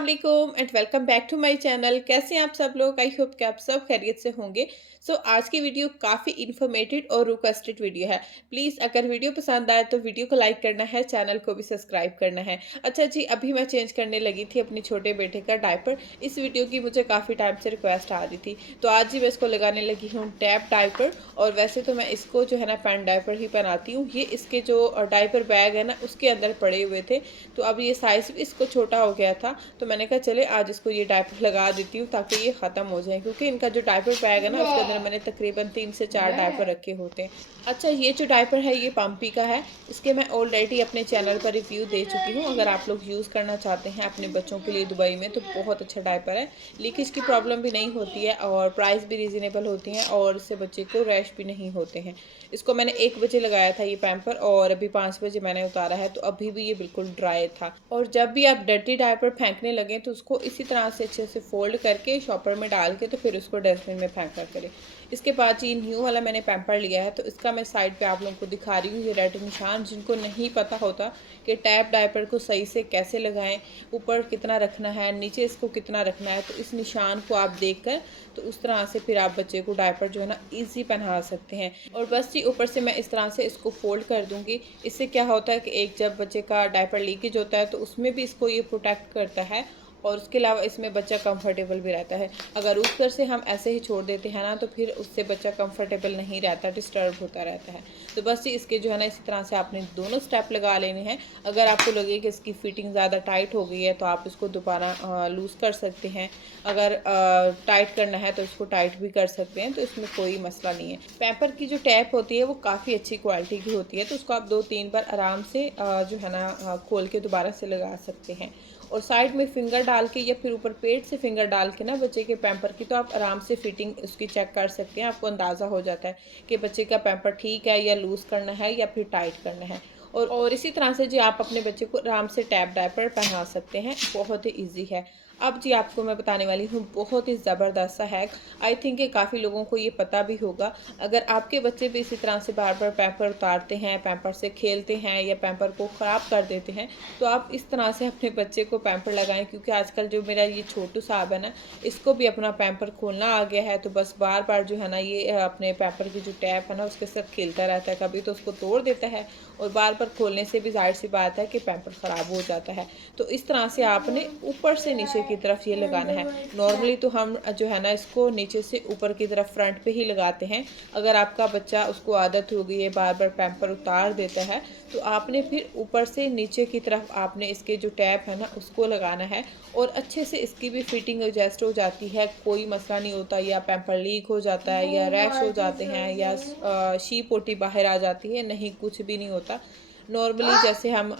अस्सलाम वालेकुम and welcome back to my channel. कैसे हैं आप सब लोग? आई होप कि आप सब खैरियत से होंगे। आज की वीडियो काफ़ी इन्फॉर्मेटिव और रिक्वेस्टेड वीडियो है। प्लीज़ अगर वीडियो पसंद आए तो वीडियो को लाइक करना है, चैनल को भी सब्सक्राइब करना है। अच्छा जी, अभी मैं चेंज करने लगी थी अपनी छोटे बेटे का डायपर। इस वीडियो की मुझे काफ़ी टाइम से रिक्वेस्ट आ रही थी, तो आज ही मैं इसको लगाने लगी हूँ टैप डायपर। और वैसे तो मैं इसको जो है ना पैंट डायपर ही पहनाती हूँ। ये इसके जो डायपर बैग है ना उसके अंदर पड़े हुए थे, तो अब ये साइज़ भी इसको छोटा हो गया था, तो मैंने कहा चले आज इसको ये डायपर लगा देती हूँ ताकि ये ख़त्म हो जाए, क्योंकि इनका जो डायपर बैग है ना उसके अंदर मैंने तकरीबन 3 से 4 डायपर रखे होते हैं। अच्छा, ये जो डायपर है ये पम्पी का है। इसके मैं ऑलरेडी अपने चैनल पर रिव्यू दे चुकी हूँ। अगर आप लोग यूज़ करना चाहते हैं अपने बच्चों के लिए दुबई में, तो बहुत अच्छा डायपर है। लीकेज की प्रॉब्लम भी नहीं होती है और प्राइस भी रीज़नेबल होती है और इससे बच्चे को रैश भी नहीं होते हैं। इसको मैंने 1 बजे लगाया था ये पैम्पर और अभी 5 बजे मैंने उतारा है, तो अभी भी ये बिल्कुल ड्राई था। और जब भी आप डर्टी डायपर फेंकने लगें तो उसको इसी तरह से अच्छे से फोल्ड करके शॉपर में डाल के तो फिर उसको डस्टबिन में फेंका करें। इसके बाद ये न्यू वाला मैंने पैम्पर लिया है, तो इसका मैं साइड पे आप लोगों को दिखा रही हूँ। ये रेड निशान, जिनको नहीं पता होता कि टैप डायपर को सही से कैसे लगाएं, ऊपर कितना रखना है, नीचे इसको कितना रखना है, तो इस निशान को आप देखकर तो उस तरह से फिर आप बच्चे को डायपर जो है ना ईजी पहना सकते हैं। और बस जी ऊपर से मैं इस तरह से इसको फोल्ड कर दूंगी। इससे क्या होता है कि एक जब बच्चे का डायपर लीकेज होता है तो उसमें भी इसको ये प्रोटेक्ट करता है और उसके अलावा इसमें बच्चा कंफर्टेबल भी रहता है। अगर ऊपर से हम ऐसे ही छोड़ देते हैं ना तो फिर उससे बच्चा कंफर्टेबल नहीं रहता, डिस्टर्ब होता रहता है। तो बस जी इसके जो है ना इसी तरह से आपने दोनों स्टेप लगा लेने हैं। अगर आपको लगे कि इसकी फिटिंग ज़्यादा टाइट हो गई है तो आप इसको दोबारा लूज़ कर सकते हैं। अगर टाइट करना है तो इसको टाइट भी कर सकते हैं, तो इसमें कोई मसला नहीं है। पैम्पर की जो टैप होती है वो काफ़ी अच्छी क्वालिटी की होती है, तो उसको आप 2-3 बार आराम से जो है ना खोल के दोबारा से लगा सकते हैं। और साइड में फिंगर डाल के या फिर ऊपर पेट से फिंगर डाल के ना बच्चे के पैम्पर की, तो आप आराम से फिटिंग उसकी चेक कर सकते हैं। आपको अंदाज़ा हो जाता है कि बच्चे का पैम्पर ठीक है या लूज़ करना है या फिर टाइट करना है। और इसी तरह से जी आप अपने बच्चे को आराम से टैप डायपर पहना सकते हैं, बहुत ही ईजी है। अब जी आपको मैं बताने वाली हूँ बहुत ही ज़बरदस्त सा हैक। आई थिंक कि काफ़ी लोगों को ये पता भी होगा। अगर आपके बच्चे भी इसी तरह से बार बार पैम्पर उतारते हैं, पैम्पर से खेलते हैं या पैम्पर को ख़राब कर देते हैं, तो आप इस तरह से अपने बच्चे को पैम्पर लगाएं। क्योंकि आजकल जो मेरा ये छोटू साहब है ना, इसको भी अपना पैम्पर खोलना आ गया है, तो बस बार बार जो है ना ये अपने पैम्पर की जो टैप है ना उसके साथ खेलता रहता है। कभी तो उसको तोड़ देता है और बार बार खोलने से भी ज़ाहिर सी बात है कि पैम्पर ख़राब हो जाता है। तो इस तरह से आपने ऊपर से नीचे की तरफ ये लगाना है। नॉर्मली तो हम जो है ना इसको नीचे से ऊपर की तरफ फ्रंट पे ही लगाते हैं। अगर आपका बच्चा उसको आदत हो गई है बार बार पैम्पर उतार देता है, तो आपने फिर ऊपर से नीचे की तरफ आपने इसके जो टैप है ना उसको लगाना है। और अच्छे से इसकी भी फिटिंग एडजस्ट हो जाती है, कोई मसला नहीं होता। या पैम्पर लीक हो जाता है या रैश हो जाते हैं या शी पोटी बाहर आ जाती है, नहीं कुछ भी नहीं होता। नॉर्मली जैसे हम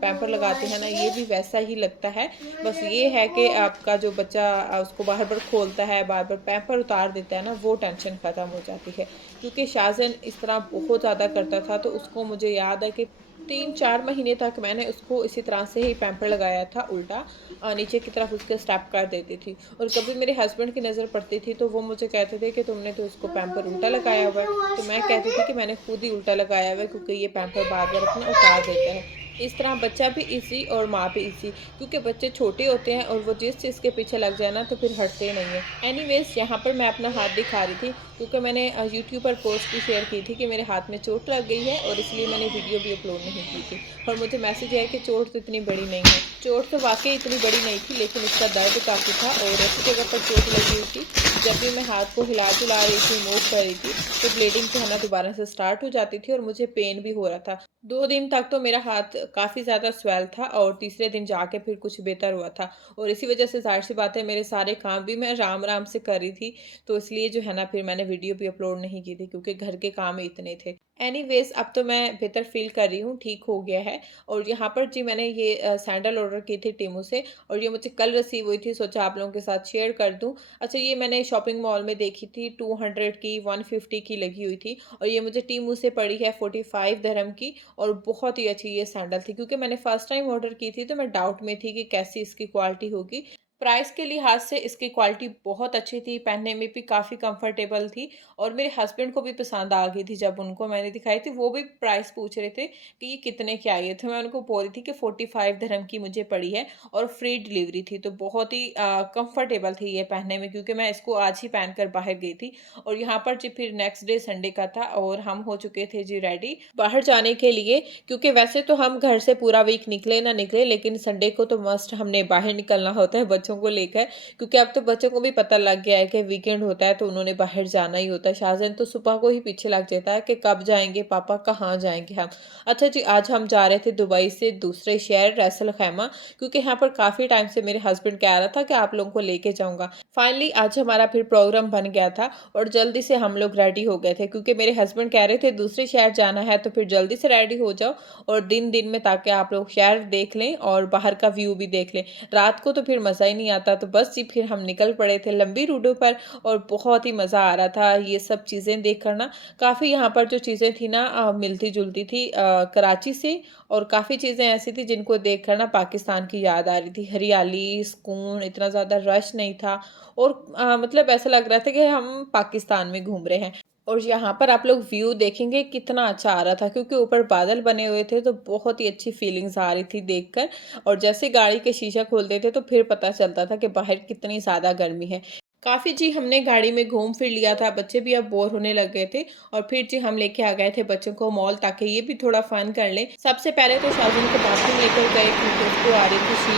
पैम्पर लगाते हैं ना ये भी वैसा ही लगता है। बस ये है कि आपका जो बच्चा उसको बार बार खोलता है, बार बार पैम्पर उतार देता है ना, वो टेंशन ख़त्म हो जाती है। क्योंकि शाज़न इस तरह बहुत ज़्यादा करता था, तो उसको मुझे याद है कि 3-4 महीने तक मैंने उसको इसी तरह से ही पैम्पर लगाया था उल्टा, नीचे की तरफ उसके स्टेप कर देती थी। और कभी मेरे हस्बैंड की नज़र पड़ती थी तो वो मुझे कहते थे कि तुमने तो उसको पैम्पर उल्टा लगाया हुआ है। तो मैं कहती थी कि मैंने खुद ही उल्टा लगाया हुआ है, क्योंकि ये पैम्पर बार बार अपना उतार देता है। इस तरह बच्चा भी इजी और माँ भी इजी, क्योंकि बच्चे छोटे होते हैं और वो जिस चीज़ के पीछे लग जाए ना तो फिर हटते नहीं है। एनीवेज यहाँ पर मैं अपना हाथ दिखा रही थी, क्योंकि मैंने यूट्यूब पर पोस्ट भी शेयर की थी कि मेरे हाथ में चोट लग गई है और इसलिए मैंने वीडियो भी अपलोड नहीं की थी। और मुझे मैसेज है कि चोट तो इतनी बड़ी नहीं है। चोट तो वाकई इतनी बड़ी नहीं थी, लेकिन उसका दर्द काफ़ी था और ऐसी जगह पर चोट लगी हुई थी। जब भी मैं हाथ को हिला जुला रही थी, मूव कर रही थी, तो ब्लीडिंग जो है ना दोबारा से स्टार्ट हो जाती थी और मुझे पेन भी हो रहा था। 2 दिन तक तो मेरा हाथ काफ़ी ज़्यादा स्वेल था और तीसरे दिन जाके फिर कुछ बेहतर हुआ था। और इसी वजह से ज़ाहिर-सी बात है मेरे सारे काम भी मैं आराम-आराम से कर रही थी। तो इसलिए जो है ना फिर मैंने वीडियो भी अपलोड नहीं की थी, क्योंकि घर के काम ही इतने थे। एनीवेज़ अब तो मैं बेहतर फ़ील कर रही हूँ, ठीक हो गया है। और यहाँ पर जी मैंने ये सैंडल ऑर्डर की थी टेमू से और ये मुझे कल रिसीव हुई थी, सोचा आप लोगों के साथ शेयर कर दूँ। अच्छा, ये मैंने शॉपिंग मॉल में देखी थी, 200 की 150 की लगी हुई थी और ये मुझे टीमू से पड़ी है 45 दिरहम की। और बहुत ही अच्छी ये सैंडल थी, क्योंकि मैंने फर्स्ट टाइम ऑर्डर की थी तो मैं डाउट में थी कि कैसी इसकी क्वालिटी होगी। प्राइस के लिहाज से इसकी क्वालिटी बहुत अच्छी थी, पहनने में भी काफ़ी कंफर्टेबल थी और मेरे हस्बैंड को भी पसंद आ गई थी जब उनको मैंने दिखाई थी। वो भी प्राइस पूछ रहे थे कि ये कितने की आई है? तो मैं उनको बोल रही थी कि 45 दिरहम की मुझे पड़ी है और फ्री डिलीवरी थी। तो बहुत ही कंफर्टेबल थी ये पहनने में, क्योंकि मैं इसको आज ही पहन कर बाहर गई थी। और यहाँ पर जी फिर नेक्स्ट डे संडे का था और हम हो चुके थे जी रेडी बाहर जाने के लिए, क्योंकि वैसे तो हम घर से पूरा वीक निकले ना निकले, लेकिन संडे को तो मस्ट हमने बाहर निकलना होता है बच्चों को लेकर, क्योंकि अब तो बच्चों को भी पता लग गया है कि वीकेंड होता है तो उन्होंने बाहर जाना ही होता है। शाहज़ैन तो सुबह को ही पीछे लग जाता है कि कब जाएंगे पापा, कहाँ जाएंगे हम। अच्छा जी, आज हम जा रहे थे दुबई से दूसरे शहर रैसल खैमा, क्योंकि यहाँ पर काफ़ी टाइम से मेरे हस्बैंड कह रहा था कि आप लोगों को लेके जाऊंगा। फाइनली आज हमारा फिर प्रोग्राम बन गया था और जल्दी से हम लोग रेडी हो गए थे, क्योंकि मेरे हस्बैंड कह रहे थे दूसरे शहर जाना है तो फिर जल्दी से रेडी हो जाओ और दिन दिन में, ताकि आप लोग शहर देख लें और बाहर का व्यू भी देख लें। रात को तो फिर मज़ा ही नहीं आता, तो बस जी फिर हम निकल पड़े थे लंबी रूटों पर और बहुत ही मज़ा आ रहा था ये सब चीज़ें देख कर ना। काफ़ी यहाँ पर जो चीज़ें थी ना मिलती जुलती थी कराची से, और काफ़ी चीज़ें ऐसी थी जिनको देख कर ना पाकिस्तान की याद आ रही थी। हरियाली, सुकून, इतना ज़्यादा रश नहीं था और मतलब ऐसा लग रहा था कि हम पाकिस्तान में घूम रहे हैं। और यहाँ पर आप लोग व्यू देखेंगे कितना अच्छा आ रहा था, क्योंकि ऊपर बादल बने हुए थे तो बहुत ही अच्छी फीलिंग्स आ रही थी देखकर। और जैसे गाड़ी के शीशा खोलते थे तो फिर पता चलता था कि बाहर कितनी ज़्यादा गर्मी है। काफ़ी जी हमने गाड़ी में घूम फिर लिया था, बच्चे भी अब बोर होने लग गए थे और फिर जी हम लेके आ गए थे बच्चों को मॉल, ताकि ये भी थोड़ा फन कर लें। सबसे पहले तो शाहजहां को बाथरूम लेकर गए क्योंकि उसको आ रही थी शी।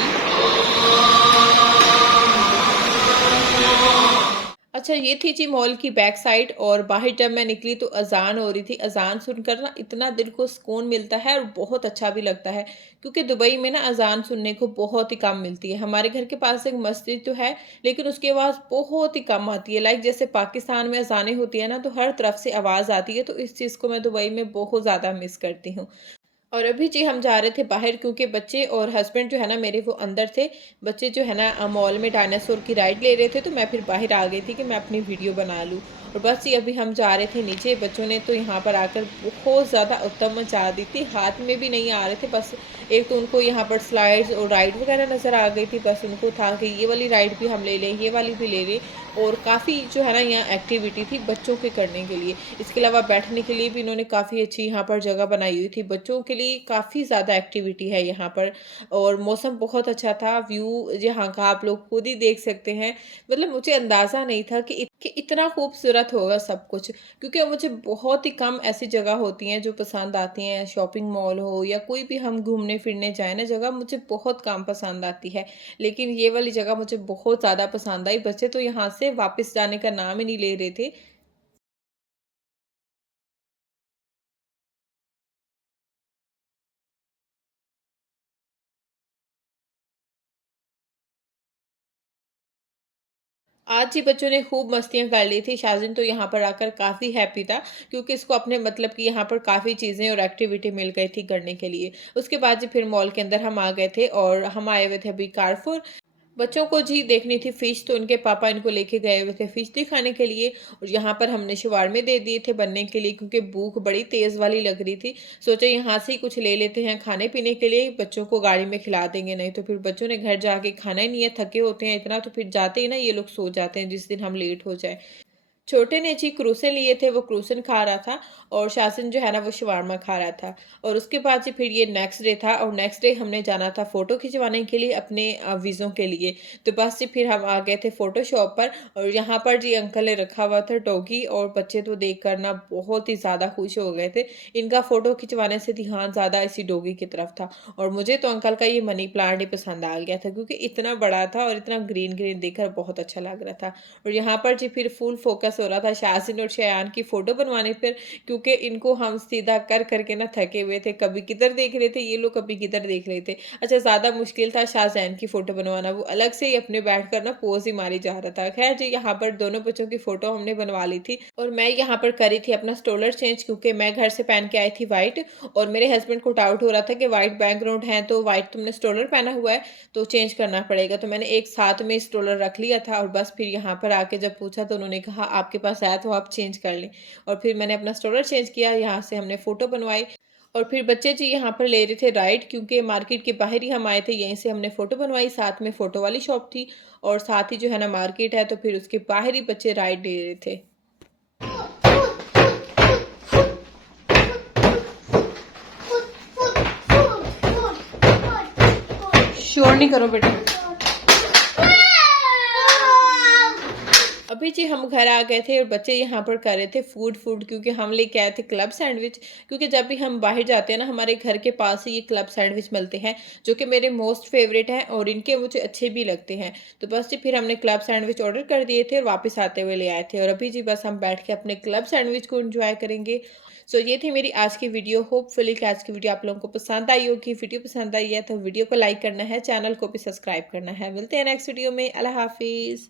अच्छा, ये थी जी मॉल की बैक साइड और बाहर जब मैं निकली तो अज़ान हो रही थी। अज़ान सुनकर ना इतना दिल को सुकून मिलता है और बहुत अच्छा भी लगता है, क्योंकि दुबई में ना अज़ान सुनने को बहुत ही कम मिलती है। हमारे घर के पास एक मस्जिद तो है, लेकिन उसकी आवाज़ बहुत ही कम आती है। लाइक जैसे पाकिस्तान में अज़ानें होती है ना तो हर तरफ से आवाज़ आती है, तो इस चीज़ को मैं दुबई में बहुत ज़्यादा मिस करती हूँ। और अभी जी हम जा रहे थे बाहर, क्योंकि बच्चे और हस्बैंड जो है ना मेरे वो अंदर थे। बच्चे जो है ना मॉल में डायनासोर की राइड ले रहे थे, तो मैं फिर बाहर आ गई थी कि मैं अपनी वीडियो बना लूँ। और बस जी अभी हम जा रहे थे नीचे, बच्चों ने तो यहाँ पर आकर बहुत ज़्यादा उत्तम मचा दी थी, हाथ में भी नहीं आ रहे थे। बस एक तो उनको यहाँ पर स्लाइड्स और राइड वगैरह नज़र आ गई थी, बस उनको था कि ये वाली राइड भी हम ले लें, ये वाली भी ले लें। और काफ़ी जो है ना यहाँ एक्टिविटी थी बच्चों के करने के लिए। इसके अलावा बैठने के लिए भी इन्होंने काफ़ी अच्छी यहाँ पर जगह बनाई हुई थी। बच्चों के लिए काफ़ी ज़्यादा एक्टिविटी है यहाँ पर और मौसम बहुत अच्छा था। व्यू यहाँ का आप लोग खुद ही देख सकते हैं। मतलब मुझे अंदाज़ा नहीं था कि इतना खूबसूरत होगा सब कुछ, क्योंकि मुझे बहुत ही कम ऐसी जगह होती हैं जो पसंद आती हैं। शॉपिंग मॉल हो या कोई भी हम घूमने फिरने जाए ना जगह, मुझे बहुत कम पसंद आती है। लेकिन ये वाली जगह मुझे बहुत ज़्यादा पसंद आई। बच्चे तो यहाँ से वापस जाने का नाम ही नहीं ले रहे थे। आज ही बच्चों ने खूब मस्तियाँ कर ली थी। शाज़िन तो यहाँ पर आकर काफ़ी हैप्पी था, क्योंकि इसको अपने मतलब कि यहाँ पर काफ़ी चीज़ें और एक्टिविटी मिल गई थी करने के लिए। उसके बाद जी फिर मॉल के अंदर हम आ गए थे और हम आए हुए थे अभी कारफूर। बच्चों को जी देखनी थी फ़िश, तो उनके पापा इनको लेके गए हुए थे फ़िश दिखाने के लिए। और यहाँ पर हमने शवारमे दे दिए थे बनने के लिए, क्योंकि भूख बड़ी तेज़ वाली लग रही थी। सोचा यहाँ से ही कुछ ले लेते हैं खाने पीने के लिए, बच्चों को गाड़ी में खिला देंगे, नहीं तो फिर बच्चों ने घर जाके खाना ही नहीं है, थके होते हैं इतना, तो फिर जाते ही ना ये लोग सो जाते हैं जिस दिन हम लेट हो जाए। छोटे ने जी क्रूसन लिए थे, वो क्रूसन खा रहा था और शासन जो है ना वो शवारमा खा रहा था। और उसके बाद जी फिर ये नेक्स्ट डे था और नेक्स्ट डे हमने जाना था फ़ोटो खिंचवाने के लिए अपने वीज़ों के लिए। तो बस जी फिर हम आ गए थे फ़ोटो शॉप पर और यहाँ पर जी अंकल ने रखा हुआ था डॉगी, और बच्चे तो देख कर ना बहुत ही ज़्यादा खुश हो गए थे। इनका फ़ोटो खिंचवाने से ध्यान ज़्यादा इसी डॉगी की तरफ था। और मुझे तो अंकल का ये मनी प्लांट ही पसंद आ गया था, क्योंकि इतना बड़ा था और इतना ग्रीन ग्रीन देखकर बहुत अच्छा लग रहा था। और यहाँ पर जी फिर फुल फ़ोकस हो रहा था शाज़िन और शयान की फ़ोटो बनवाने पर, क्योंकि इनको हम सीधा कर के ना थके हुए थे। कभी किधर देख रहे थे ये लोग, कभी किधर देख रहे थे। अच्छा, ज़्यादा मुश्किल था शाज़ैन की फ़ोटो बनवाना, वो अलग से ही अपने बैठकर ना पोज़ ही मारी जा रहा था। ख़ैर जी यहाँ पर दोनों बच्चों की फ़ोटो हमने बनवा ली थी और मैं यहाँ पर करी थी अपना स्टोलर चेंज, क्योंकि मैं घर से पहन के आई थी व्हाइट और मेरे हस्बैंड को डाउट हो रहा था कि व्हाइट बैकग्राउंड है तो व्हाइट तुमने स्टोलर पहना हुआ है तो चेंज करना पड़ेगा। तो मैंने एक साथ में स्टोलर रख लिया था और बस फिर यहाँ पर आके जब पूछा तो उन्होंने कहा आपके पास आया तो आप चेंज कर लें। और फिर मैंने अपना स्टोलर चेंज किया, यहाँ से हमने फ़ोटो बनवाई। और फिर बच्चे जी यहाँ पर ले रहे थे राइड, क्योंकि मार्केट के बाहर ही हम आए थे, यहीं से हमने फ़ोटो बनवाई, साथ में फ़ोटो वाली शॉप थी और साथ ही जो है ना मार्केट है, तो फिर उसके बाहर ही बच्चे राइड ले रहे थे। शोर नहीं करो बेटा। अभी जी हम घर आ गए थे और बच्चे यहाँ पर कर रहे थे फूड क्योंकि हम लेके आए थे क्लब सैंडविच, क्योंकि जब भी हम बाहर जाते हैं ना हमारे घर के पास ही ये क्लब सैंडविच मिलते हैं, जो कि मेरे मोस्ट फेवरेट हैं और इनके मुझे अच्छे भी लगते हैं। तो बस जी फिर हमने क्लब सैंडविच ऑर्डर कर दिए थे और वापस आते हुए ले आए थे, और अभी जी बस हम बैठ के अपने क्लब सैंडविच को एंजॉय करेंगे। सो ये थी मेरी आज की वीडियो। होपफुली कि आज की वीडियो आप लोगों को पसंद आई होगी। वीडियो पसंद आई है तो वीडियो को लाइक करना है, चैनल को भी सब्सक्राइब करना है। मिलते हैं नेक्स्ट वीडियो में। अल्लाह हाफिज़।